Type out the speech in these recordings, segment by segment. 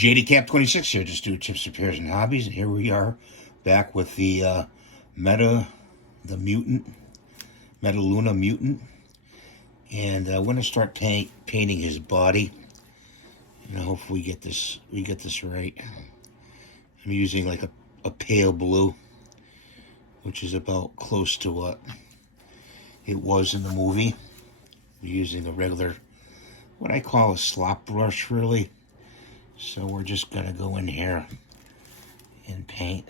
JDCap26 here, just do tips, repairs, and hobbies. And here we are back with the Mutant, Metaluna Mutant. And we're going to start painting his body. And hopefully we get this right. I'm using like a pale blue, which is about close to what it was in the movie. We're using a regular, what I call a slop brush, really. So we're just going to go in here and paint.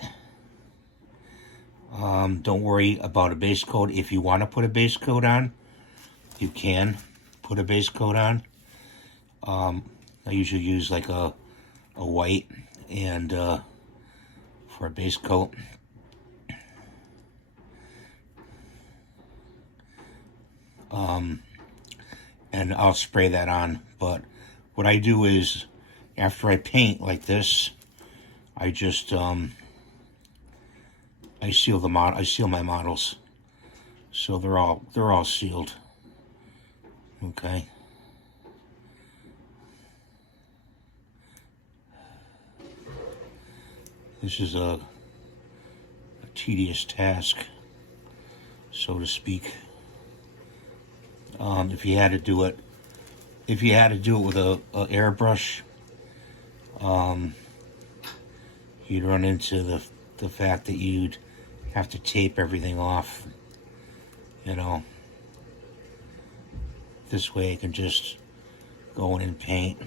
Don't worry about a base coat. If you want to put a base coat on, you can put a base coat on. I usually use like a white and for a base coat. And I'll spray that on. But what I do is, after I paint like this, I just I seal my models, so they're all sealed. Okay. This is a tedious task, so to speak. If you had to do it with a airbrush, you'd run into the fact that you'd have to tape everything off. This way I can just go in and paint.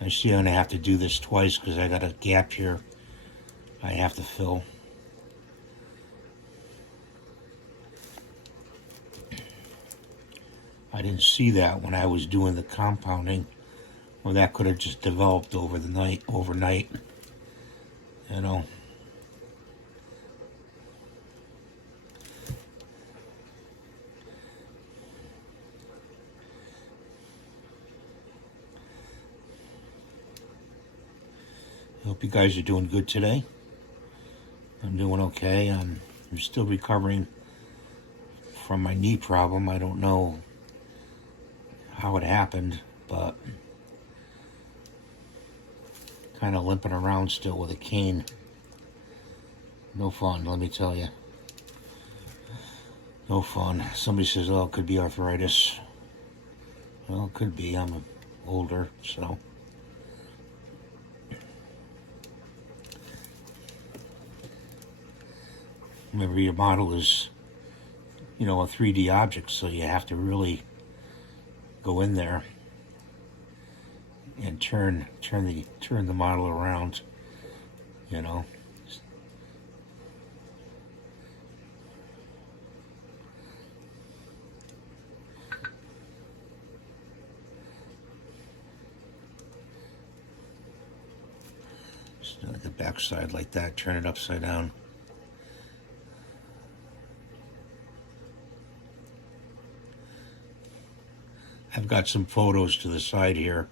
I see I'm gonna have to do this twice because I got a gap here I have to fill. I didn't see that when I was doing the compounding. Well, that could have just developed overnight. I hope you guys are doing good today. I'm doing okay. I'm still recovering from my knee problem. I don't know how it happened, but kind of limping around still with a cane. No fun, let me tell you. No fun. Somebody says, oh, it could be arthritis. Well, it could be. I'm older, so. Remember, your model is, a 3D object, so you have to really go in there and turn the model around, Just like the back side like that, turn it upside down. I've got some photos to the side here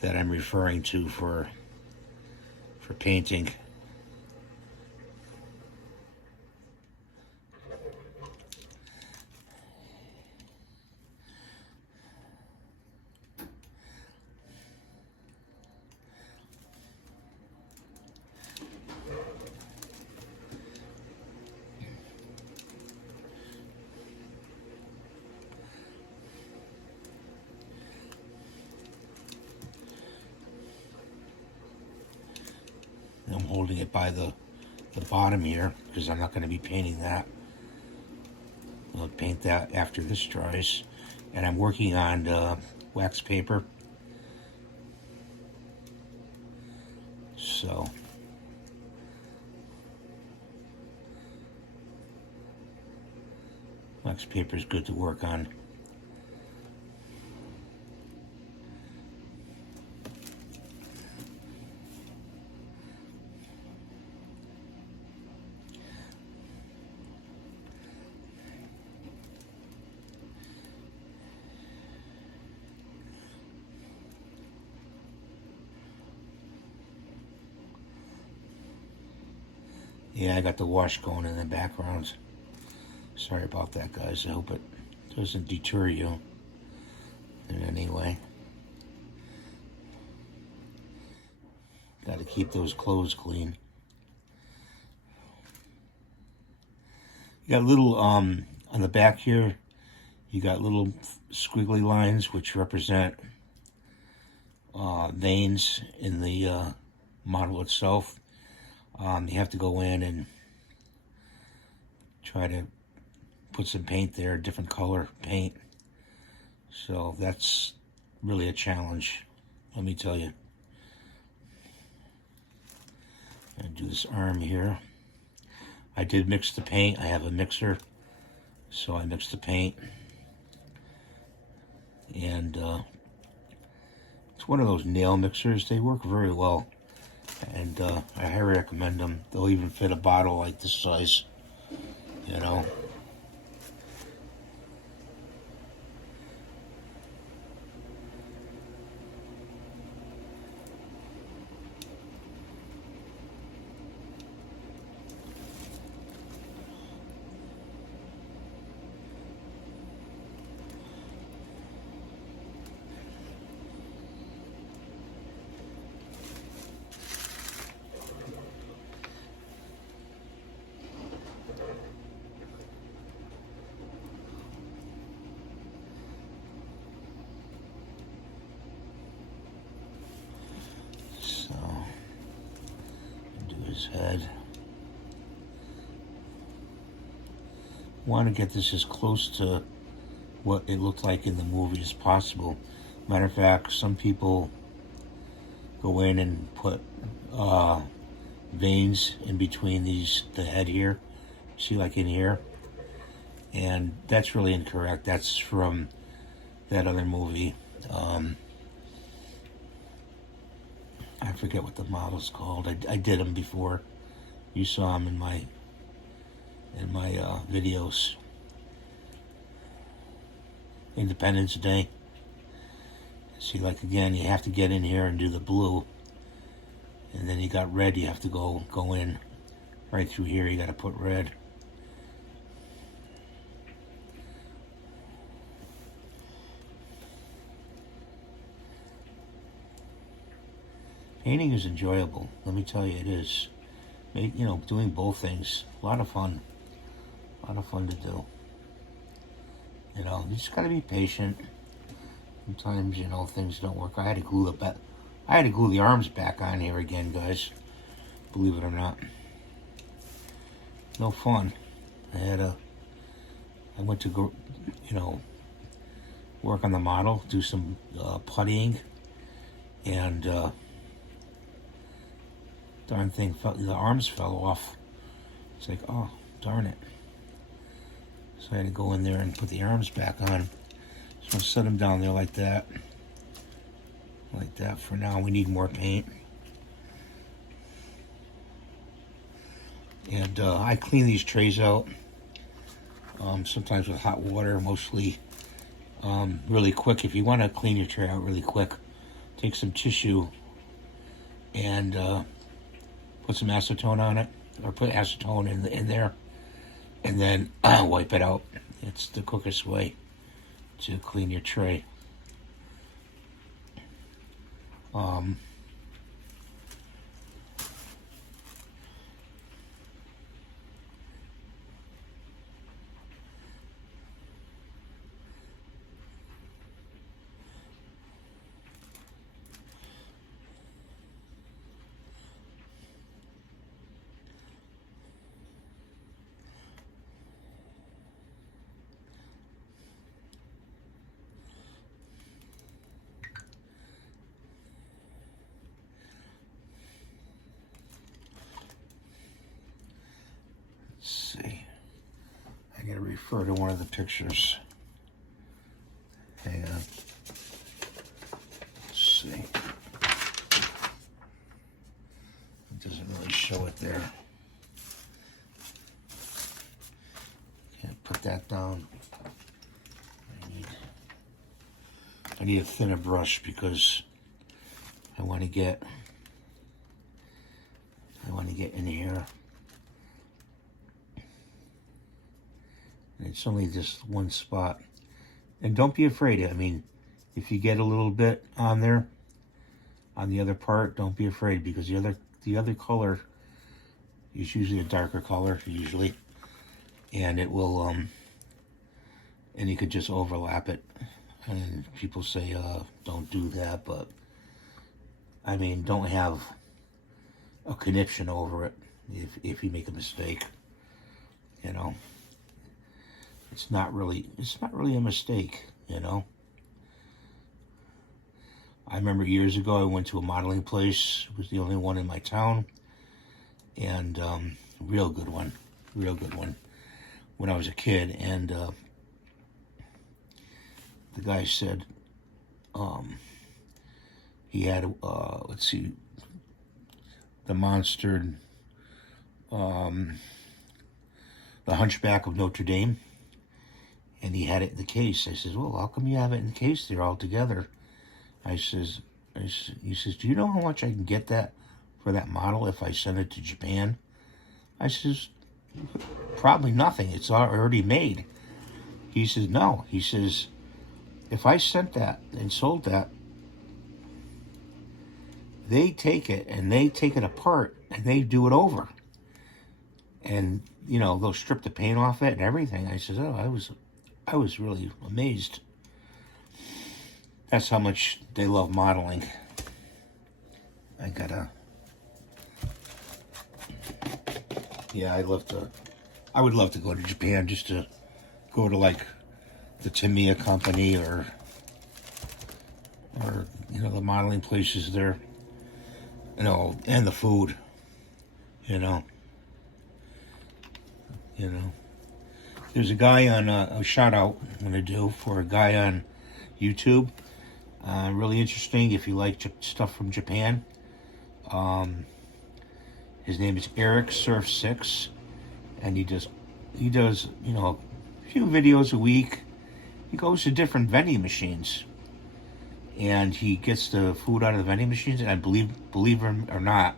that I'm referring to for painting. I'm holding it by the bottom here because I'm not going to be painting that. I'll paint that after this dries. And I'm working on wax paper. So wax paper is good to work on. Yeah, I got the wash going in the background. Sorry about that, guys. I hope it doesn't deter you in any way. Got to keep those clothes clean. You got little, on the back here, you got little squiggly lines which represent veins in the model itself. You have to go in and try to put some paint there, different color paint. So that's really a challenge, let me tell you. I'm gonna do this arm here. I did mix the paint. I have a mixer, so I mixed the paint. And it's one of those nail mixers. They work very well, and I highly recommend them. They'll even fit a bottle like this size, you know. So, do his head. Want to get this as close to what it looked like in the movie as possible. Matter of fact, some people go in and put veins in between the head here. See, like in here? And that's really incorrect. That's from that other movie. I forget what the model's called. I did them before. You saw them in my videos. Independence Day. See, like again, you have to get in here and do the blue, and then you got red. You have to go in right through here. You got to put red. Painting is enjoyable. Let me tell you, it is. You know, doing both things, a lot of fun. A lot of fun to do. You know, you just got to be patient. Sometimes, you know, things don't work. I had to glue the arms back on here again, guys. Believe it or not. No fun. I went to go, you know, work on the model, do some puttying, and darn thing, the arms fell off. It's like, oh, darn it. So I had to go in there and put the arms back on. So I'll set them down there like that. Like that for now. We need more paint. And I clean these trays out. Sometimes with hot water, mostly really quick. If you want to clean your tray out really quick, take some tissue and put some acetone on it, or put acetone in there, and then wipe it out. It's the quickest way to clean your tray. See, I gotta refer to one of the pictures. Hang on. Let's see. It doesn't really show it there. Can't put that down. I need a thinner brush because I want to get in here. And it's only just one spot. And don't be afraid. I mean, if you get a little bit on there, on the other part, don't be afraid, because the other color is usually a darker color, usually, and it will and you could just overlap it. And people say don't do that, but I mean, don't have a conniption over it if you make a mistake. You know, it's not really a mistake. You know, I remember years ago I went to a modeling place. It was the only one in my town, and real good one, when I was a kid. And the guy said he had let's see, the monster, the Hunchback of Notre Dame, and he had it in the case. I says, well, how come you have it in the case there all together? He says, do you know how much I can get that for that model if I send it to Japan? I says, probably nothing. It's already made. He says, no. He says, if I sent that and sold that, they take it and they take it apart and they do it over. And, you know, they'll strip the paint off it and everything. I says, oh, I was really amazed. That's how much they love modeling. I would love to go to Japan, just to go to like the Tamiya company or you know, the modeling places there, you know, and the food, you know. There's a guy on a shout out I'm gonna do for a guy on YouTube. Really interesting if you like stuff from Japan. His name is Eric Surf 6, and he does you know, a few videos a week. He goes to different vending machines, and he gets the food out of the vending machines. And I believe him or not,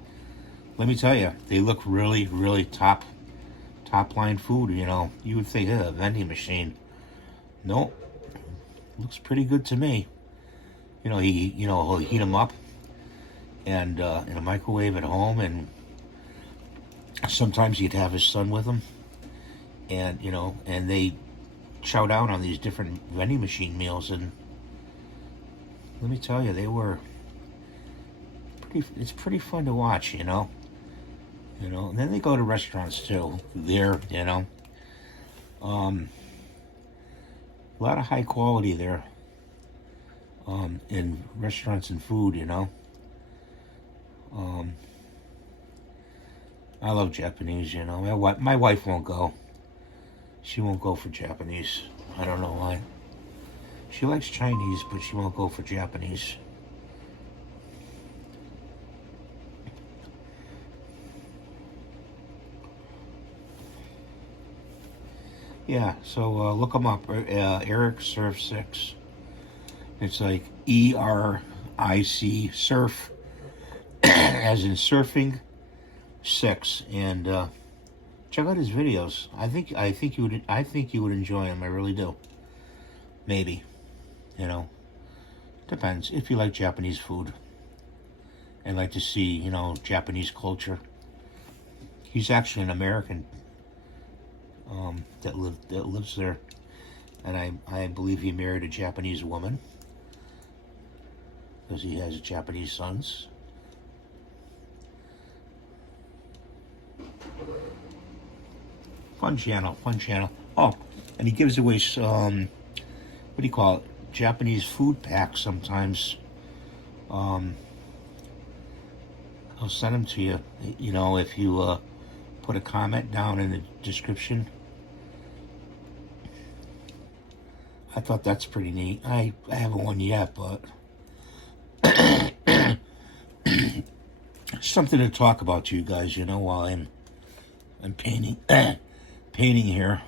let me tell you, they look really, really top line food. You know, you would think, a vending machine. Nope, looks pretty good to me. You know, he'll heat them up and in a microwave at home, and sometimes he'd have his son with him, and you know, and they chow down on these different vending machine meals, and let me tell you, they were it's pretty fun to watch, you know. And then they go to restaurants too. There, you know, a lot of high quality there. In restaurants and food, you know. I love Japanese, you know. My wife won't go. She won't go for Japanese. I don't know why. She likes Chinese, but she won't go for Japanese. Yeah, so look them up. Eric Surf 6. It's like ERIC surf, as in surfing 6, and check out his videos. I think you would enjoy them. I really do. Maybe, you know, depends if you like Japanese food and like to see, you know, Japanese culture. He's actually an American that lives there, and I believe he married a Japanese woman, because he has Japanese sons. Fun channel. Oh, and he gives away some, what do you call it? Japanese food packs sometimes. I'll send them to you. You know, if you put a comment down in the description. I thought that's pretty neat. I haven't one yet, but something to talk about to you guys, you know, while I'm painting here.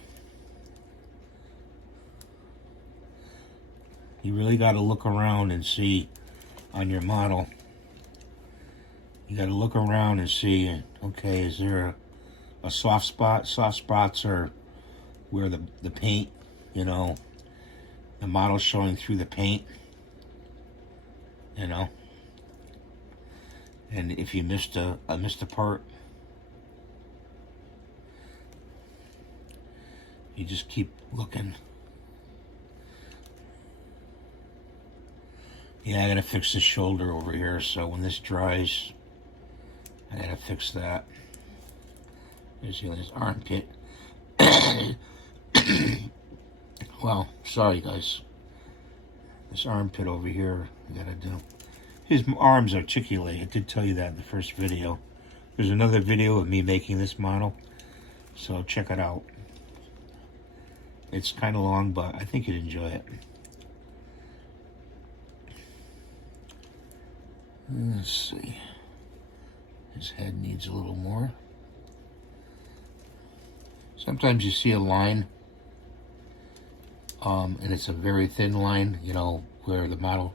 You really got to look around and see on your model. You got to look around and see, okay, is there a soft spot? Soft spots are where the paint, you know, the model's showing through the paint, you know. And if you missed a part, you just keep looking. Yeah, I gotta fix the shoulder over here, so when this dries, I gotta fix that. There's his armpit. Well, sorry guys. This armpit over here, I gotta do. His arms articulate. I did tell you that in the first video. There's another video of me making this model, so check it out. It's kind of long, but I think you'd enjoy it. Let's see. His head needs a little more. Sometimes you see a line, and it's a very thin line, you know, where the model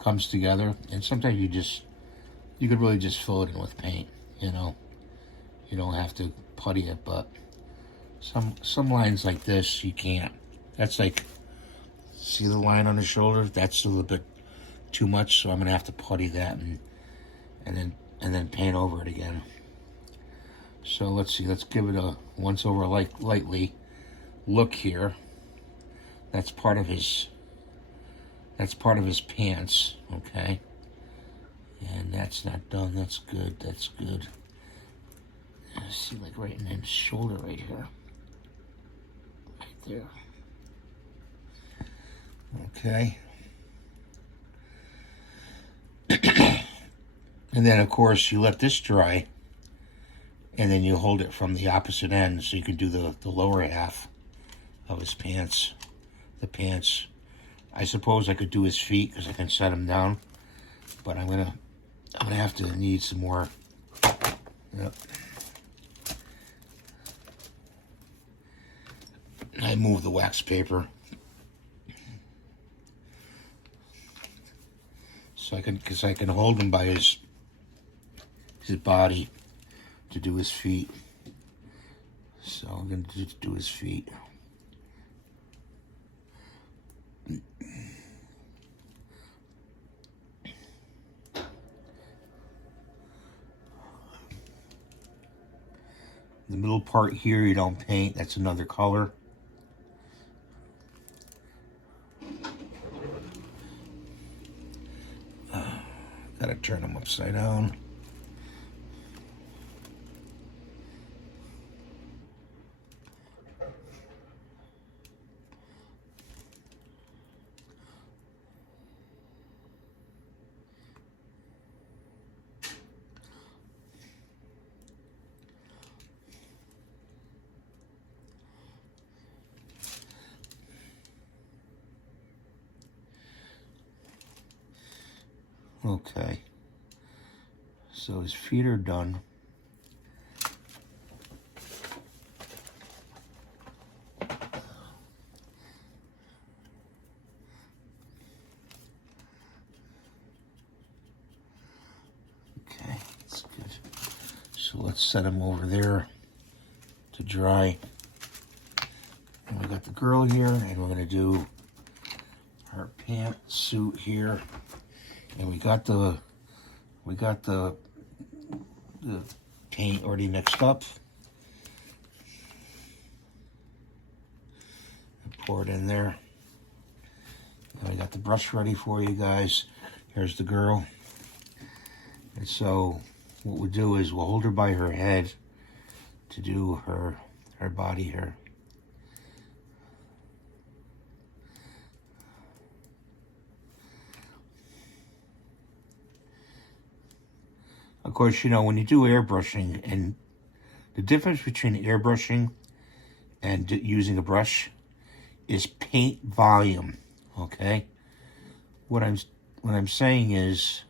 comes together. And sometimes you could really just fill it in with paint, you know. You don't have to putty it, but some lines like this, you can't. That's like, see the line on the shoulder? That's a little bit too much, so I'm gonna have to putty that and then paint over it again. So let's see, let's give it a once over lightly look here. That's part of his pants, okay? And that's not done. That's good. That's good. Let's see, like right in his shoulder right here. Right there. Okay. And then, of course, you let this dry, and then you hold it from the opposite end so you can do the lower half of his pants. The pants. I suppose I could do his feet because I can set them down, but I'm gonna have to need some more. Yep. I move the wax paper so because I can hold him by his body to do his feet. So I'm going to do his feet. The middle part here you don't paint. That's another color. Gotta turn them upside down. Okay, so his feet are done. Okay, that's good. So let's set him over there to dry. And we got the girl here, and we're gonna do her pantsuit here. And we got the paint already mixed up. Pour it in there. And I got the brush ready for you guys. Here's the girl. And so what we'll do is we'll hold her by her head to do her body here. Of course, you know, when you do airbrushing, and the difference between airbrushing and using a brush is paint volume, okay? What I'm saying is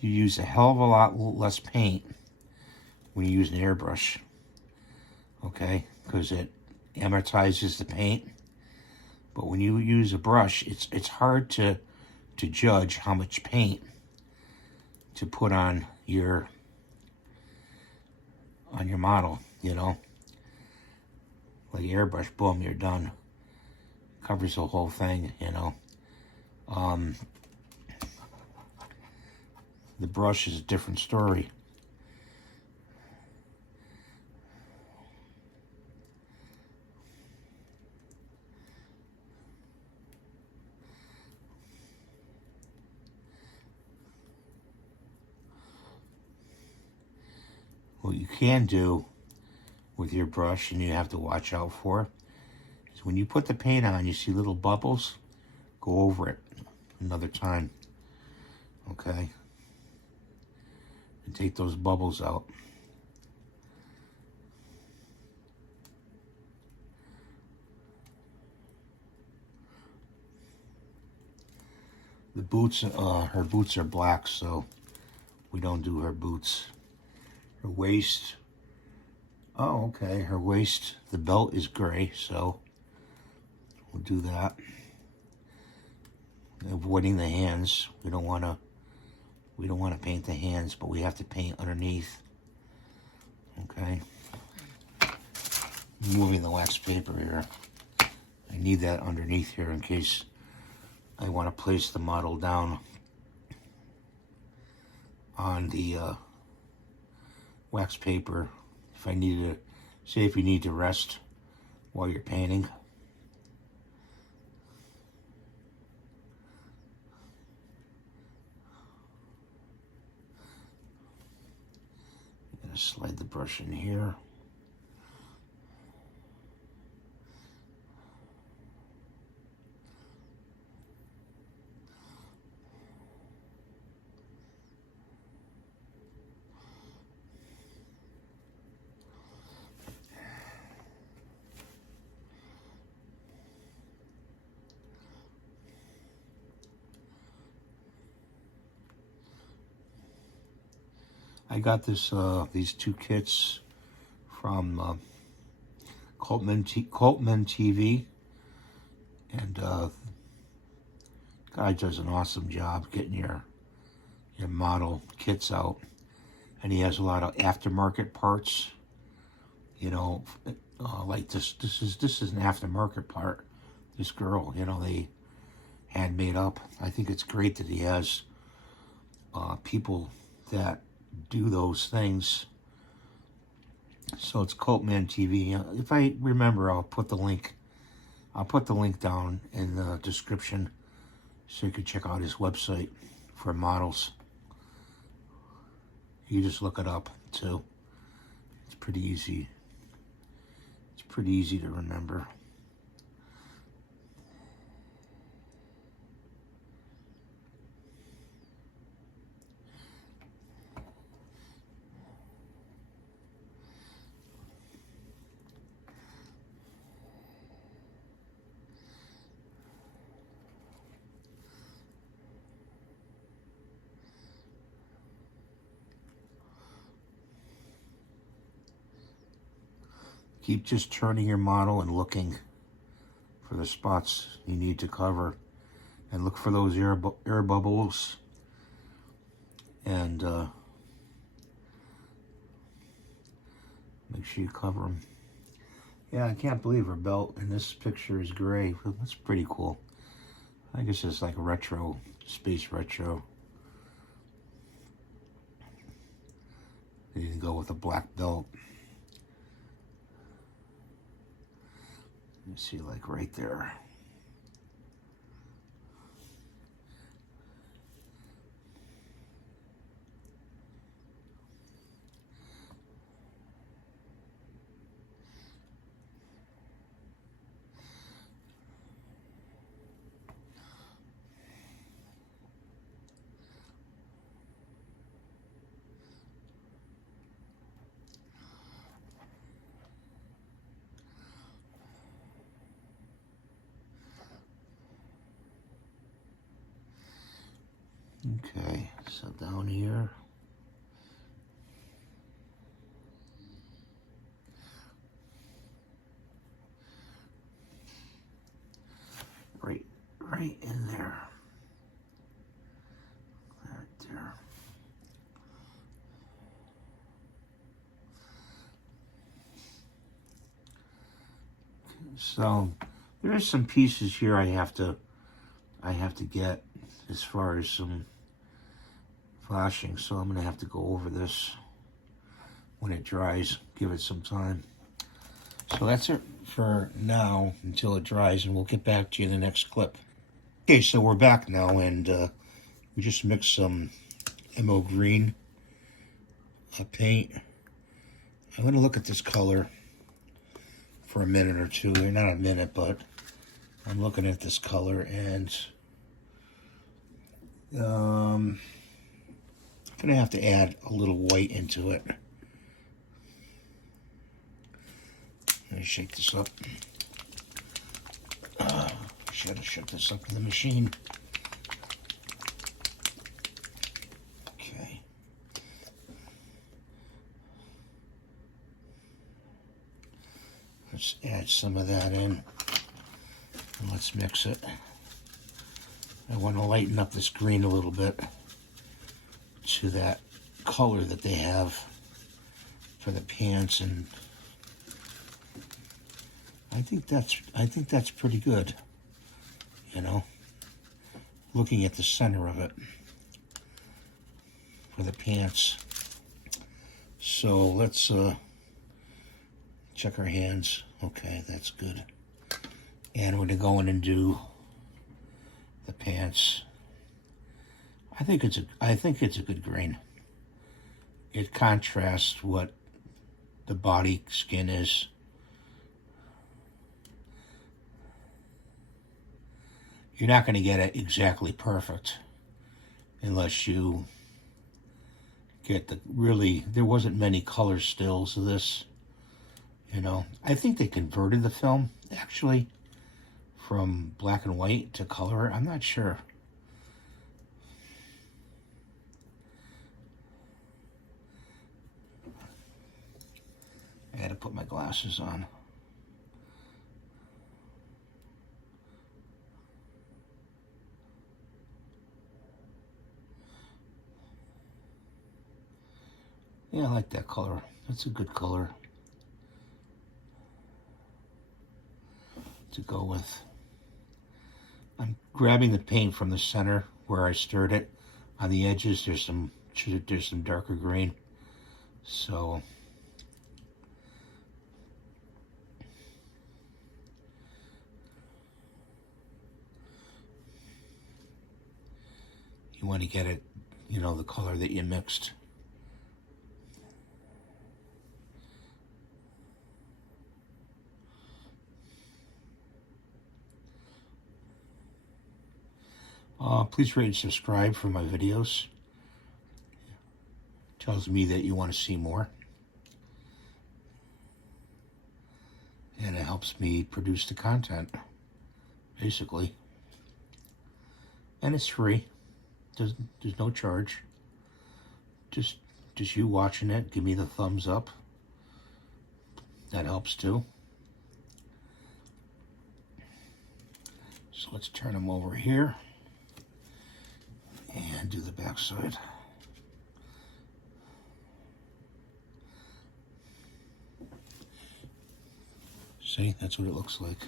you use a hell of a lot less paint when you use an airbrush, okay? Because it amortizes the paint. But when you use a brush, it's hard to judge how much paint to put on your model, you know. Like airbrush, boom, you're done. Covers the whole thing, you know. The brush is a different story. What you can do with your brush, and you have to watch out for, is when you put the paint on, you see little bubbles, go over it another time, okay? And take those bubbles out. The boots, her boots are black, so we don't do her boots. Her waist, oh, okay, her waist, the belt is gray, so we'll do that. Avoiding the hands. We don't want to paint the hands, but we have to paint underneath. Okay. Moving the wax paper here. I need that underneath here in case I want to place the model down on the wax paper. If I need to, say if you need to rest while you're painting. I'm gonna slide the brush in here. I got these two kits from Cultman TV, and guy does an awesome job getting your model kits out, and he has a lot of aftermarket parts. You know, like this is an aftermarket part. This girl, you know, they hand made up. I think it's great that he has people that do those things. So it's Cultman TV. If I remember, I'll put the link down in the description so you can check out his website for models. You just look it up too. It's pretty easy. It's pretty easy to remember. Keep just turning your model and looking for the spots you need to cover, and look for those air bubbles, and make sure you cover them. Yeah, I can't believe her belt in this picture is gray. That's pretty cool. I guess it's like retro, space retro. They didn't go with a black belt. You see, like right there. Okay, so down here. Right in there. Right there. So there's some pieces here I have to get as far as some flashing, so I'm going to have to go over this when it dries, give it some time. So that's it for now until it dries, and we'll get back to you in the next clip. Okay, so we're back now, and we just mixed some MO green paint. I'm going to look at this color for a minute or two. Not a minute, but I'm looking at this color, and I'm going to have to add a little white into it. Let me shake this up. Should have shook this up in the machine. Okay. Let's add some of that in, and let's mix it. I want to lighten up this green a little bit to that color that they have for the pants, and I think that's pretty good, you know, looking at the center of it for the pants. So let's check our hands. Okay, that's good. And we're gonna go in and do the pants. I think it's a good green. It contrasts what the body skin is. You're not going to get it exactly perfect unless you get there wasn't many color stills of this, you know. I think they converted the film, actually, from black and white to color. I'm not sure. I had to put my glasses on. Yeah, I like that color. That's a good color to go with. I'm grabbing the paint from the center where I stirred it. On the edges, there's some darker green. So you want to get it, you know, the color that you mixed. Please rate and subscribe for my videos. Tells me that you want to see more. And it helps me produce the content, basically. And it's free. There's no charge. Just you watching it, give me the thumbs up. That helps too. So let's turn them over here and do the back side. See, that's what it looks like.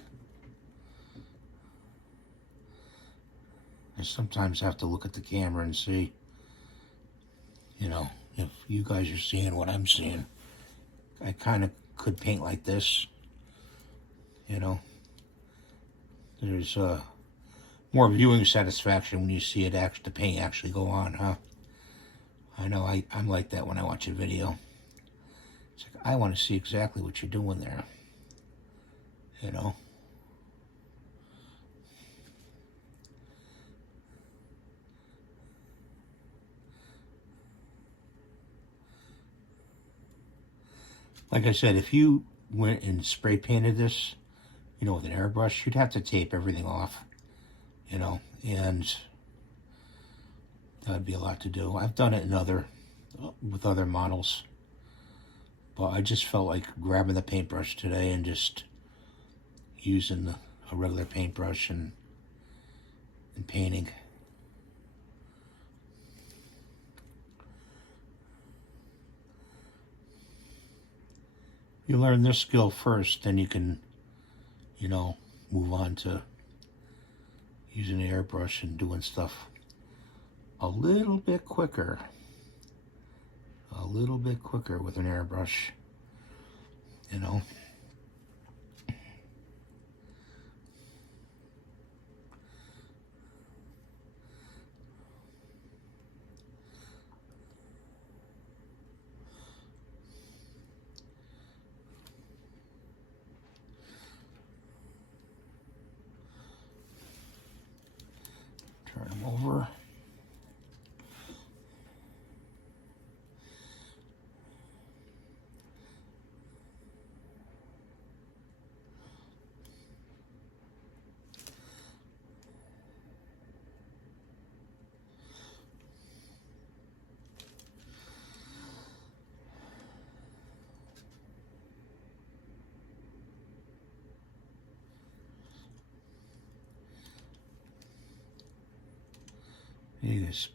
I sometimes have to look at the camera and see, you know, if you guys are seeing what I'm seeing. I kind of could paint like this, you know. There's more viewing satisfaction when you see it the paint actually go on, huh? I know I'm like that when I watch a video. It's like, I want to see exactly what you're doing there, you know. Like I said, if you went and spray painted this, you know, with an airbrush, you'd have to tape everything off, you know, and that'd be a lot to do. I've done it with other models, but I just felt like grabbing the paintbrush today and just using a regular paintbrush and painting. You learn this skill first, then you can, you know, move on to using an airbrush and doing stuff a little bit quicker. A little bit quicker with an airbrush, you know. Turn them over. You just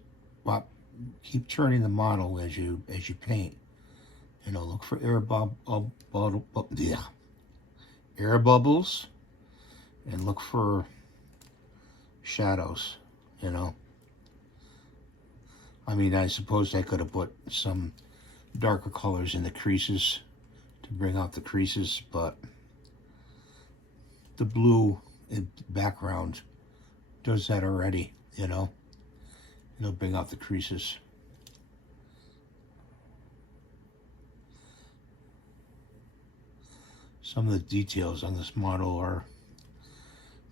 keep turning the model as you paint. You know, look for air bubbles, and look for shadows. You know, I mean, I suppose I could have put some darker colors in the creases to bring out the creases, but the blue background does that already. You know. It'll bring out the creases. Some of the details on this model are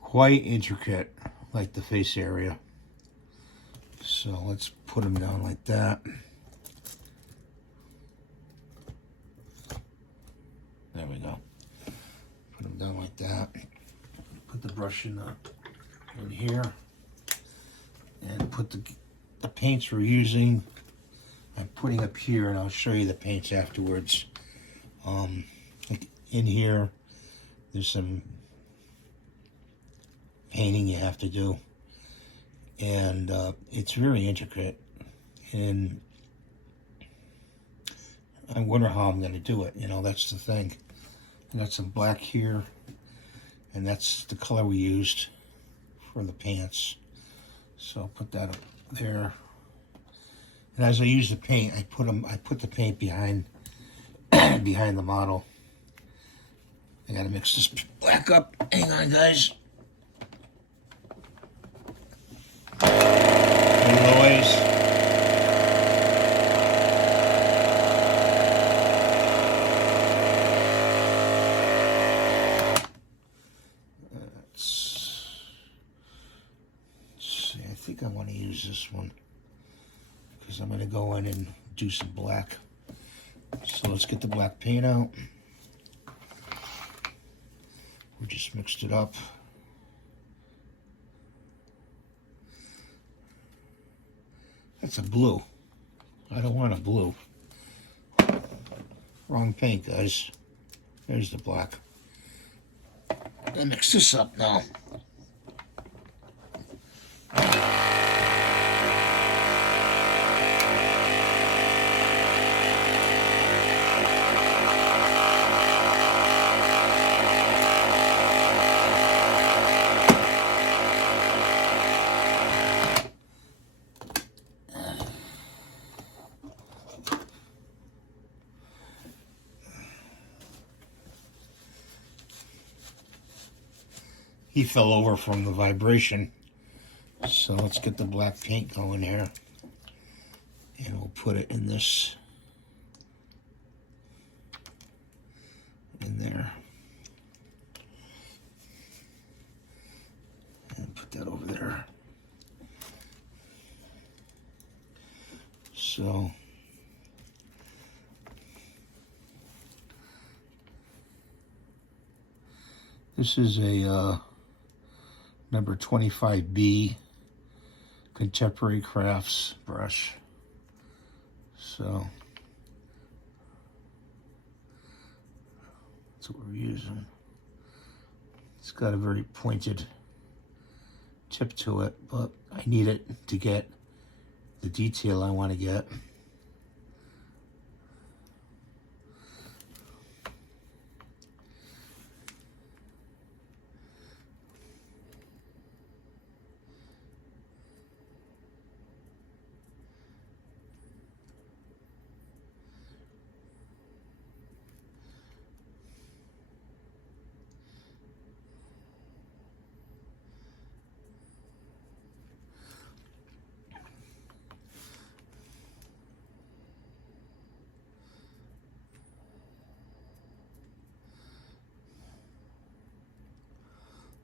quite intricate, like the face area. So let's put them down like that. There we go. Put them down like that. Put the brush in here, and put the paints we're using. I'm putting up here, and I'll show you the paints afterwards. Like in here, there's some painting you have to do, and it's very intricate, and I wonder how I'm going to do it. You know, that's the thing. I got some black here, and that's the color we used for the pants. So I'll put that up there. And as I use the paint, I put the paint behind behind the model. I gotta mix this black up. Hang on, guys. Noise. Let's see, I think I want to use this one, because I'm going to go in and do some black. So let's get the black paint out. We just mixed it up. That's a blue. I don't want a blue. Wrong paint, guys. There's the black. I'll mix this up now. He fell over from the vibration. So let's get the black paint going here. And we'll put it in this, in there. And put that over there. So this is a number 25B Contemporary Crafts brush. So that's what we're using. It's got a very pointed tip to it, but I need it to get the detail I want to get.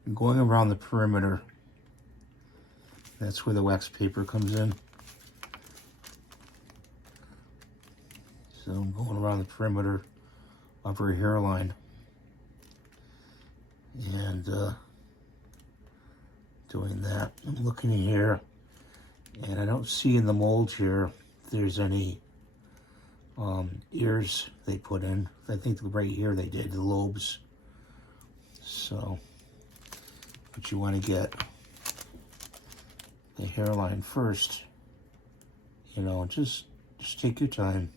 I'm going around the perimeter. That's where the wax paper comes in. So I'm going around the perimeter of her hairline. And doing that. I'm looking in here, and I don't see in the mold here if there's any ears they put in. I think right here they did, the lobes. So, but you want to get the hairline first. You know, just take your time.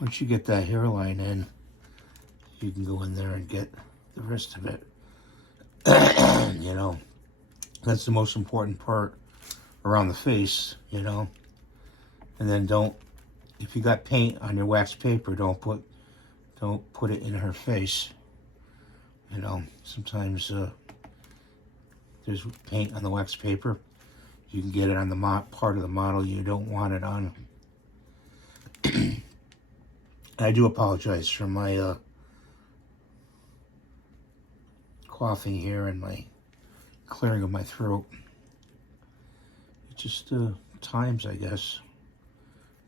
Once you get that hairline in, you can go in there and get the rest of it. You know, that's the most important part around the face, you know. And then if you got paint on your wax paper, don't put it in her face. You know, sometimes there's paint on the wax paper. You can get it on the part of the model you don't want it on. I do apologize for my coughing here and my clearing of my throat. It's just times, I guess.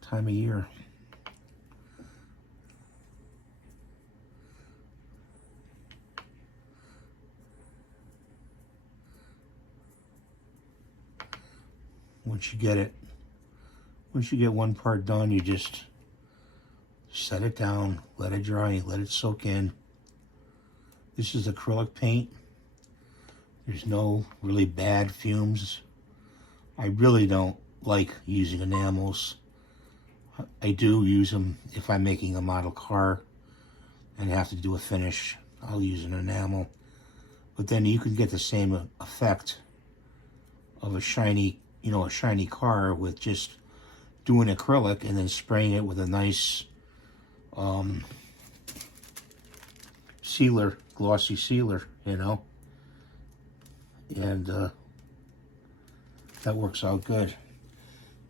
Time of year. Once you get one part done, you just set it down, let it dry, let it soak in. This is acrylic paint. There's no really bad fumes. I really don't like using enamels. I do use them if I'm making a model car and have to do a finish. I'll use an enamel. But then you can get the same effect of a shiny car with just doing acrylic and then spraying it with a nice sealer, glossy sealer, you know. And that works out good.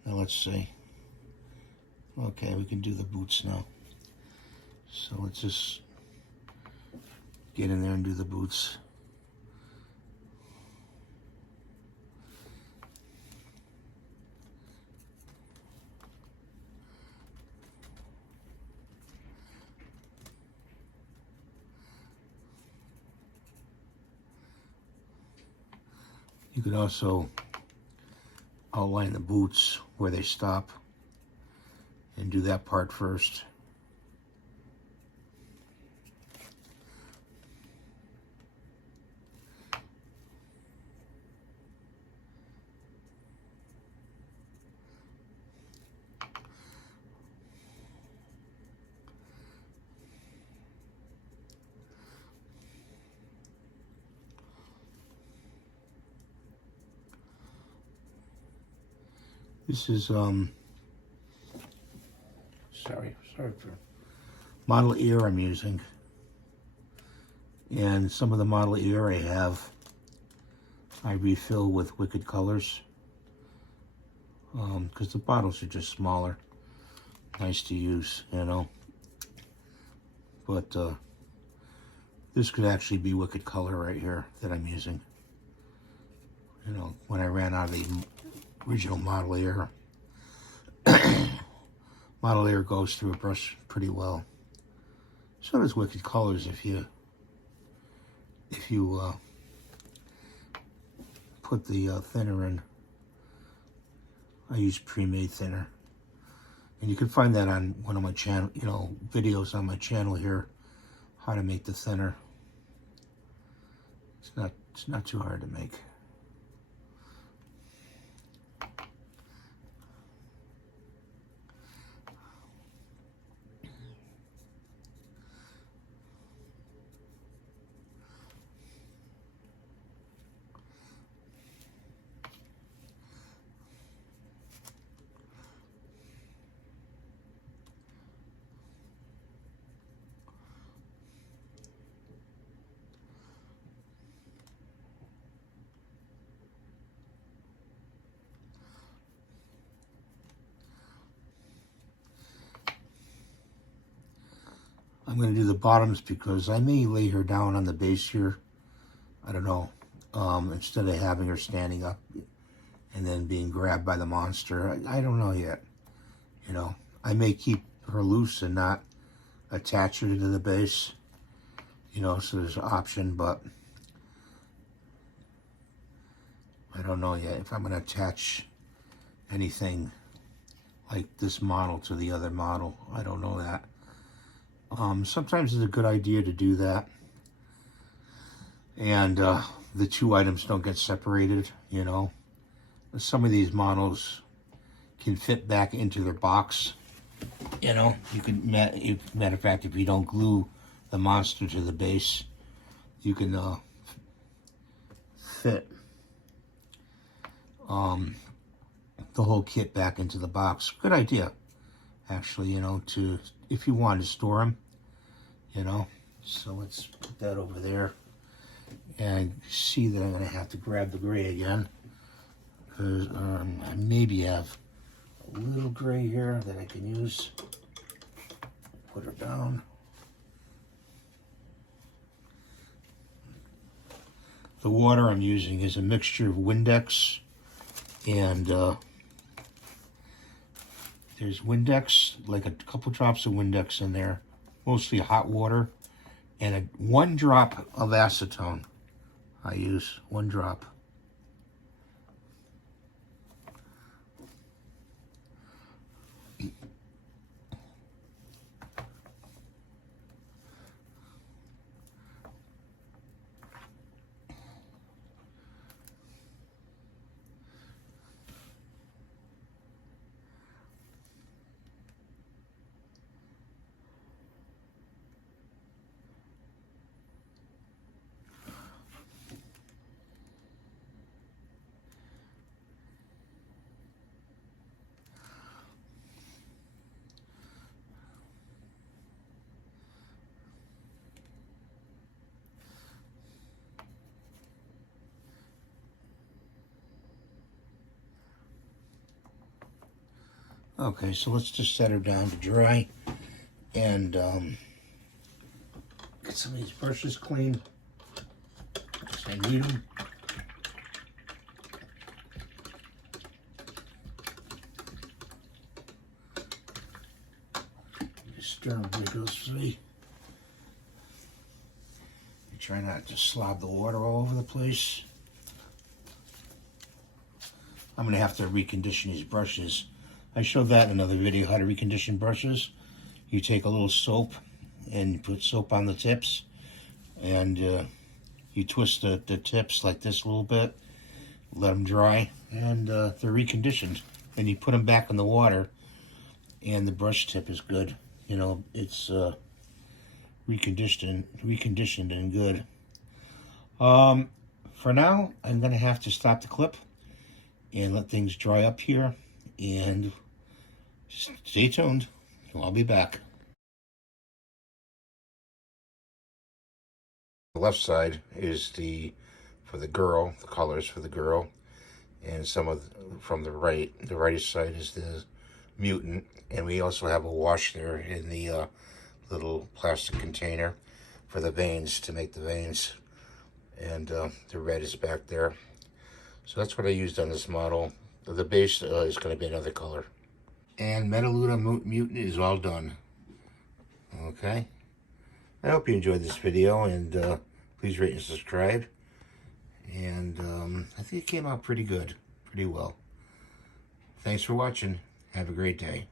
Now let's see. Okay, we can do the boots now. So let's just get in there and do the boots. You could also outline the boots where they stop and do that part first. This is sorry for model ear I'm using, and some of the model ear I refill with Wicked Colors because the bottles are just smaller, nice to use, you know. But this could actually be Wicked Color right here that I'm using. You know, when I ran out of the original model ear. Model ear goes through a brush pretty well. So does Wicked Colors if you put the thinner in. I use pre-made thinner, and you can find that on one of my channel, videos on my channel here, how to make the thinner. It's not too hard to make. I'm going to do the bottoms because I may lay her down on the base here. I don't know. Instead of having her standing up and then being grabbed by the monster. I don't know yet. You know, I may keep her loose and not attach her to the base. You know, so there's an option, but I don't know yet if I'm going to attach anything like this model to the other model. I don't know that. Sometimes it's a good idea to do that. And the two items don't get separated, you know. Some of these models can fit back into their box. You know, you can, matter of fact, if you don't glue the monster to the base, you can fit the whole kit back into the box. Good idea, actually, you know, to, if you want to store them, you know. So let's put that over there. And see that I'm going to have to grab the gray again, because I maybe have a little gray here that I can use. Put her down. The water I'm using is a mixture of Windex and there's Windex, like a couple drops of Windex in there, mostly hot water, and 1 drop of acetone. I use 1 drop. Okay, so let's just set her down to dry and get some of these brushes clean. I need them. Just stir them vigorously. You try not to slob the water all over the place. I'm going to have to recondition these brushes. I showed that in another video, how to recondition brushes. You take a little soap and you put soap on the tips, and you twist the tips like this a little bit, let them dry, and they're reconditioned. And you put them back in the water, and the brush tip is good. You know, it's reconditioned and good. For now, I'm going to have to stop the clip and let things dry up here, and stay tuned. I'll be back. The left side is for the girl, the colors for the girl, and from the right side is the mutant, and we also have a wash there in the little plastic container for the veins, to make the veins, and the red is back there. So that's what I used on this model. The base is going to be another color. And Metaluna Mutant is all done. Okay. I hope you enjoyed this video, and please rate and subscribe. And I think it came out pretty good, pretty well. Thanks for watching. Have a great day.